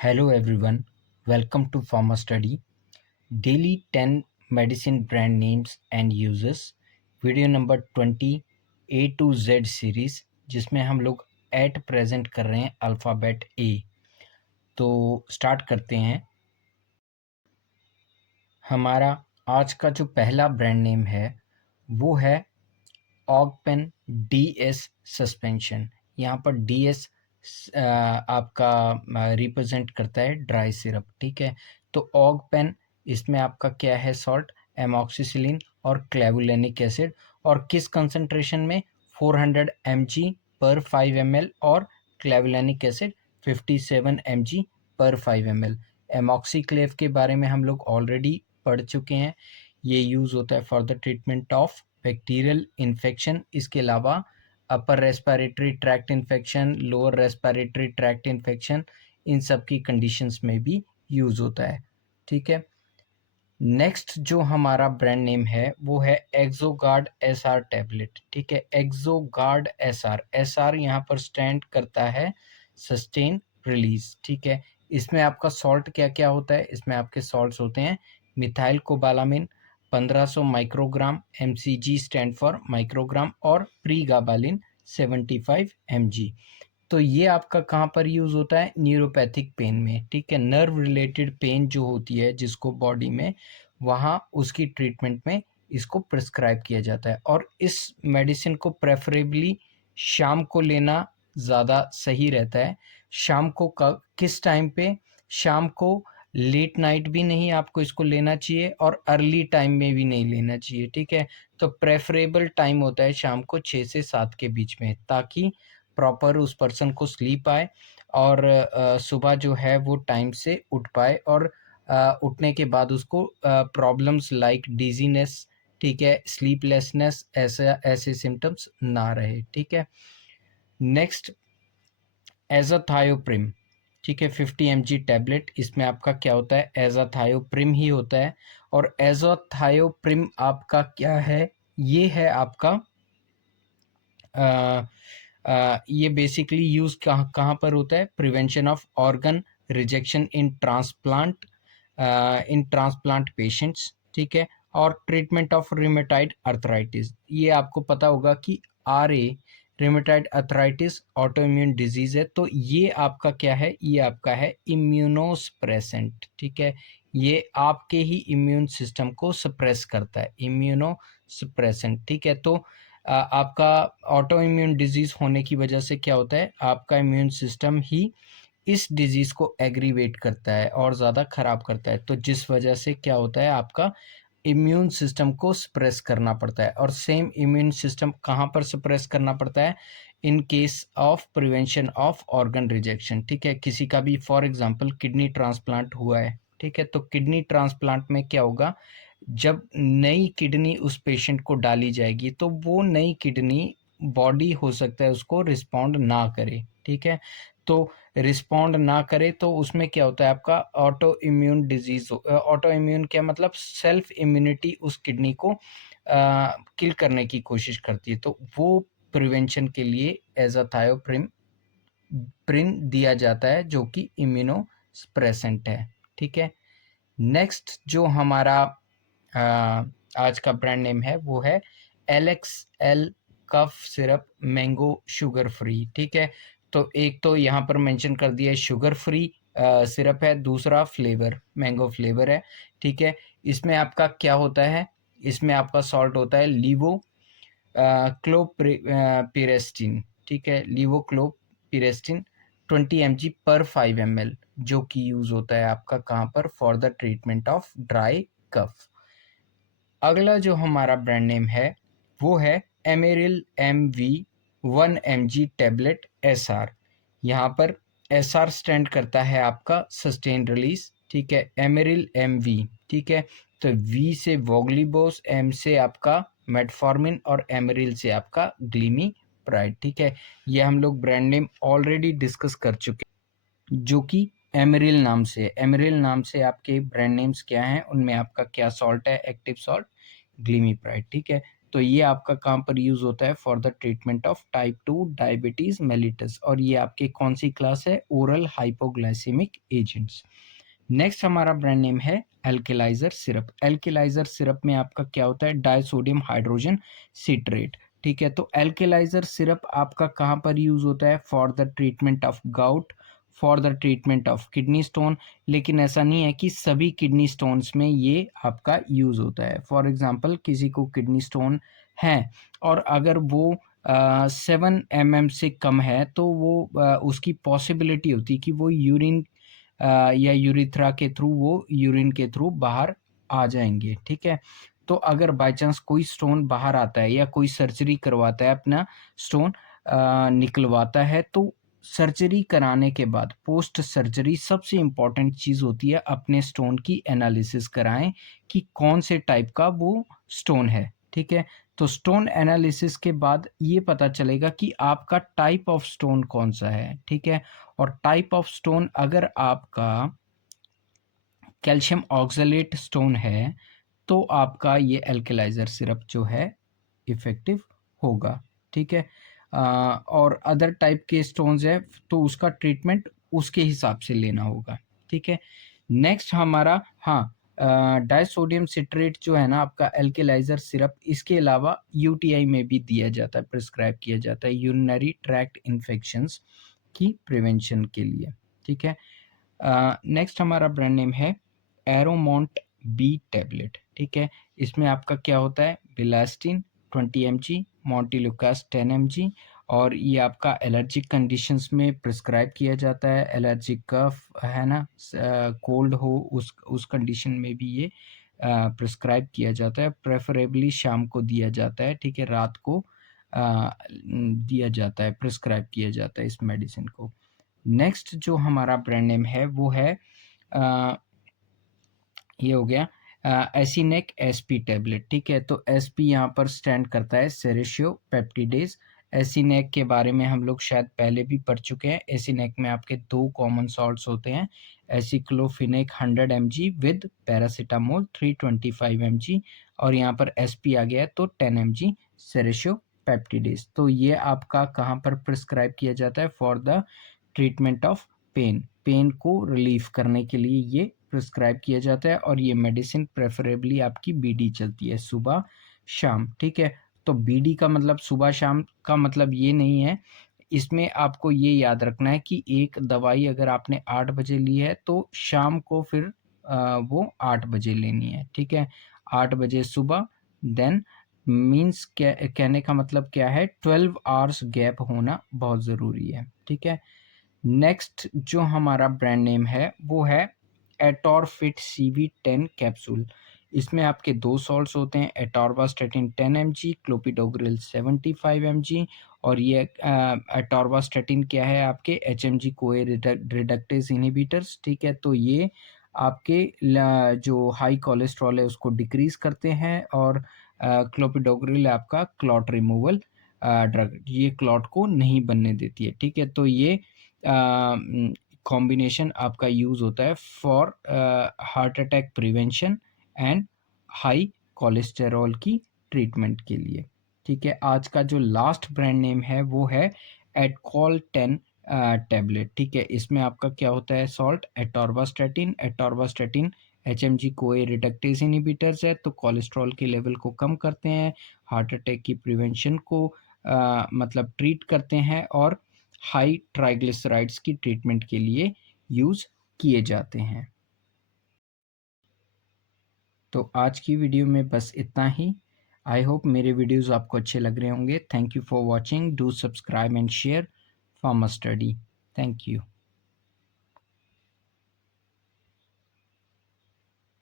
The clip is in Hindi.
Hello everyone, welcome to Pharma Study. Daily 10 medicine brand names and uses. Video number 20 A to Z series जिसमें हम लोग एट प्रेजेंट कर रहे हैं अल्फ़ाबेट A। तो स्टार्ट करते हैं। हमारा आज का जो पहला ब्रांड नेम है वो है ऑगपेन DS सस्पेंशन। यहाँ पर DS आपका रिप्रेजेंट करता है ड्राई सिरप, ठीक है। तो ऑगपेन इसमें आपका क्या है, सॉल्ट, एमॉक्सिसिलिन और क्लेवुलेनिक एसिड, और किस कंसंट्रेशन में, 400 mg पर 5 ml और क्लेवुलेनिक एसिड 57 mg पर 5 ml। एमॉक्सीक्लेव के बारे में हम लोग ऑलरेडी पढ़ चुके हैं। ये यूज़ होता है for the treatment of bacterial infection. इसके अलावा upper respiratory tract infection, lower respiratory tract infection, इन सब की कंडीशंस में भी यूज़ होता है, ठीक है। नेक्स्ट जो हमारा ब्रांड नेम है वो है एक्सोगार्ड SR टैबलेट, ठीक है। एक्सोगार्ड SR यहाँ पर स्टैंड करता है सस्टेन रिलीज, ठीक है। इसमें आपका सॉल्ट क्या क्या होता है, इसमें आपके सॉल्ट्स होते हैं methyl cobalamin 1500 microgram, MCG stand for microgram, और प्रीगाबालिन 75 mg। तो ये आपका कहाँ पर यूज़ होता है, न्यूरोपैथिक पेन में, ठीक है। नर्व रिलेटेड पेन जो होती है जिसको बॉडी में, वहाँ उसकी ट्रीटमेंट में इसको प्रिस्क्राइब किया जाता है। और इस मेडिसिन को प्रेफरेबली शाम को लेना ज़्यादा सही रहता है। शाम को किस टाइम पे, शाम को लेट नाइट भी नहीं आपको इसको लेना चाहिए और अर्ली टाइम में भी नहीं लेना चाहिए, ठीक है। तो प्रेफरेबल टाइम होता है शाम को 6 से 7 के बीच में, ताकि प्रॉपर उस पर्सन को स्लीप आए और सुबह जो है वो टाइम से उठ पाए, और उठने के बाद उसको प्रॉब्लम्स लाइक डिजीनेस, ठीक है, स्लीपलेसनेस, ऐसे सिम्टम्स ना रहे, ठीक है। नेक्स्ट एज़ाथायोप्रिम, ठीक है, 50 mg टैबलेट। इसमें आपका क्या होता है, एज़ाथायोप्रिम ही होता है। और एज़ाथायोप्रिम आपका क्या है, ये है आपका ये बेसिकली यूज कहाँ कहाँ पर होता है, prevention of organ rejection in transplant patients, ठीक है। और ट्रीटमेंट ऑफ रिमेटाइड अर्थराइटिस, ये आपको पता होगा कि RA rheumatoid arthritis auto immune disease है। तो ये आपका क्या है, ये आपका है इम्यूनोसप्रेसेंट, ठीक है। ये आपके ही इम्यून सिस्टम को सप्रेस करता है, इम्यूनोसप्रेसेंट, ठीक है। तो आपका ऑटो इम्यून डिजीज़ होने की वजह से क्या होता है, आपका इम्यून सिस्टम ही इस डिजीज़ को एग्रीवेट करता है और ज़्यादा ख़राब करता है। तो जिस वजह से क्या होता है, आपका इम्यून सिस्टम को सप्रेस करना पड़ता है। और सेम इम्यून सिस्टम कहाँ पर सप्रेस करना पड़ता है, in case of prevention of organ rejection, ठीक है। किसी का भी फॉर एग्जांपल किडनी ट्रांसप्लांट हुआ है, ठीक है। तो किडनी ट्रांसप्लांट में क्या होगा, जब नई किडनी उस पेशेंट को डाली जाएगी तो वो नई किडनी बॉडी हो सकता है उसको रिस्पॉन्ड ना करे, ठीक है। तो रिस्पॉन्ड ना करे तो उसमें क्या होता है, आपका auto immune disease, auto immune क्या मतलब, सेल्फ इम्यूनिटी उस किडनी को किल करने की कोशिश करती है। तो वो प्रिवेंशन के लिए एज़ाथायोप्रिम प्रिन दिया जाता है, जो कि इम्यूनो सप्रेसेंट है, ठीक है। नेक्स्ट जो हमारा आज का ब्रांड नेम है वो है LXL cough syrup mango sugar free, ठीक है। तो एक तो यहाँ पर मेंशन कर दिया है शुगर फ्री सिरप है, दूसरा फ्लेवर मैंगो फ्लेवर है, ठीक है। इसमें आपका क्या होता है, इसमें आपका सॉल्ट होता है लीवो क्लोपिरेस्टिन, ठीक है, लीवोक्लोपिरेस्टिन 20 mg पर 5 ml, जो कि यूज होता है आपका कहाँ पर, for the treatment of dry cough. अगला जो हमारा ब्रांड नेम है वो है Amaryl MV 1 mg tablet SR। यहाँ पर SR स्टैंड करता है आपका सस्टेन रिलीज, ठीक है। एमेरिल MV, ठीक है। तो V से वोगलीबोस, M से आपका मेटफॉर्मिन, और एमेरिल से आपका ग्लीमी प्राइड, ठीक है। ये हम लोग ब्रांड नेम ऑलरेडी डिस्कस कर चुके, जो कि एमेरिल नाम से, एमेरिल नाम से आपके ब्रांड नेम्स क्या हैं, उनमें आपका क्या सॉल्ट है, एक्टिव सॉल्ट ग्लीमी प्राइड, ठीक है। तो ये आपका कहाँ पर यूज़ होता है? For the treatment of type 2 diabetes mellitus, और ये आपकी कौन सी क्लास है? Oral hypoglycaemic agents. नेक्स्ट हमारा ब्रांड नेम है एल्केलाइजर सिरप। एल्केलाइजर सिरप में आपका क्या होता है? Disodium hydrogen citrate. ठीक है, तो एल्केलाइजर सिरप आपका कहाँ पर यूज होता है? For the treatment of gout, for the treatment of kidney stone. लेकिन ऐसा नहीं है कि सभी किडनी स्टोन्स में ये आपका यूज होता है। फॉर एग्जाम्पल किसी को किडनी स्टोन है और अगर वो 7 mm से कम है, तो वो उसकी पॉसिबिलिटी होती है कि वो यूरिन या यूरिथ्रा के थ्रू, वो यूरिन के थ्रू बाहर आ जाएंगे। ठीक है, तो अगर बाय चांस कोई स्टोन बाहर आता है या कोई सर्जरी करवाता है, अपना स्टोन निकलवाता है, तो सर्जरी कराने के बाद पोस्ट सर्जरी सबसे इम्पॉर्टेंट चीज़ होती है, अपने स्टोन की एनालिसिस कराएं कि कौन से टाइप का वो स्टोन है। ठीक है, तो स्टोन एनालिसिस के बाद ये पता चलेगा कि आपका टाइप ऑफ स्टोन कौन सा है। ठीक है, और टाइप ऑफ स्टोन अगर आपका कैल्शियम ऑक्सलेट स्टोन है, तो आपका ये एल्केलाइजर सिरप जो है इफ़ेक्टिव होगा। ठीक है, और अदर टाइप के स्टोन्स है तो उसका ट्रीटमेंट उसके हिसाब से लेना होगा। ठीक है, नेक्स्ट हमारा, हाँ, डाइसोडियम सिट्रेट जो है ना आपका एल्केलाइजर सिरप, इसके अलावा यूटीआई में भी दिया जाता है, प्रिस्क्राइब किया जाता है, यूरिनरी ट्रैक्ट इन्फेक्शंस की प्रिवेंशन के लिए। ठीक है, नेक्स्ट हमारा ब्रांड नेम है एरोमोंट बी टैबलेट। ठीक है, इसमें आपका क्या होता है? बिलास्टिन 20 mg, मोंटिलुकास 10 mg, और ये आपका एलर्जिक कंडीशंस में प्रिस्क्राइब किया जाता है। एलर्जिक कफ है ना, कोल्ड हो, उस कंडीशन में भी ये प्रिस्क्राइब किया जाता है। प्रेफरेबली शाम को दिया जाता है। ठीक है, रात को दिया जाता है, प्रिस्क्राइब किया जाता है इस मेडिसिन को। नेक्स्ट जो हमारा ब्रांड नेम है वो है ये हो गया एसिनेक एसपी टैबलेट। ठीक है, तो एसपी यहाँ पर स्टैंड करता है सेरेशियो पेप्टिडेज। एसिनेक के बारे में हम लोग शायद पहले भी पढ़ चुके हैं। एसिनेक में आपके दो कॉमन सॉल्ट्स होते हैं, aceclofenac 100 mg with paracetamol 325 mg, और यहाँ पर एसपी आ गया है तो 10 mg सेरेशियो पेप्टिडेज। तो ये आपका कहाँ पर प्रिस्क्राइब किया जाता है? For the treatment of pain. Pain को रिलीफ करने के लिए ये प्रिस्क्राइब किया जाता है, और ये मेडिसिन प्रेफरेबली आपकी बीडी चलती है सुबह शाम। ठीक है, तो बीडी का मतलब सुबह शाम का मतलब ये नहीं है। इसमें आपको ये याद रखना है कि एक दवाई अगर आपने 8 बजे ली है तो शाम को फिर वो 8 बजे लेनी है। ठीक है, 8 बजे सुबह, देन मीन्स कहने का मतलब क्या है? 12 आवर्स गैप होना बहुत ज़रूरी है। ठीक है, नेक्स्ट जो हमारा ब्रांड नेम है वो है एटॉरफिट CV10 कैप्सूल। इसमें आपके दो सॉल्ट्स होते हैं, एटॉर्वास्टेटिन 10 mg, क्लोपिडोग्रिल 75 mg, और ये एटॉर्वास्टेटिन क्या है? आपके HMG कोए रिडक्टेज इनहिबिटर्स। ठीक है, तो ये आपके जो हाई कोलेस्ट्रॉल है उसको डिक्रीज करते हैं, और क्लोपिडोग्रिल आपका क्लॉट रिमूवल ड्रग, ये क्लॉट को नहीं बनने देती है। ठीक है, तो ये कॉम्बिनेशन आपका यूज़ होता है for heart attack prevention and high cholesterol की ट्रीटमेंट के लिए। ठीक है, आज का जो लास्ट ब्रांड नेम है वो है एटकॉल 10 टैबलेट। ठीक है, इसमें आपका क्या होता है? सॉल्ट एटॉर्वास्टेटिन। एटॉर्वास्टेटिन HMG कोए रिडक्टेज इनहिबिटर्स है, तो कोलेस्ट्रॉल के लेवल को कम करते हैं, हार्ट अटैक की प्रिवेंशन को मतलब ट्रीट करते हैं, और हाई ट्राइग्लिसराइड्स की ट्रीटमेंट के लिए यूज़ किए जाते हैं। तो आज की वीडियो में बस इतना ही। आई होप मेरे वीडियोस आपको अच्छे लग रहे होंगे। Thank you for watching, do subscribe and share pharma study. Thank you.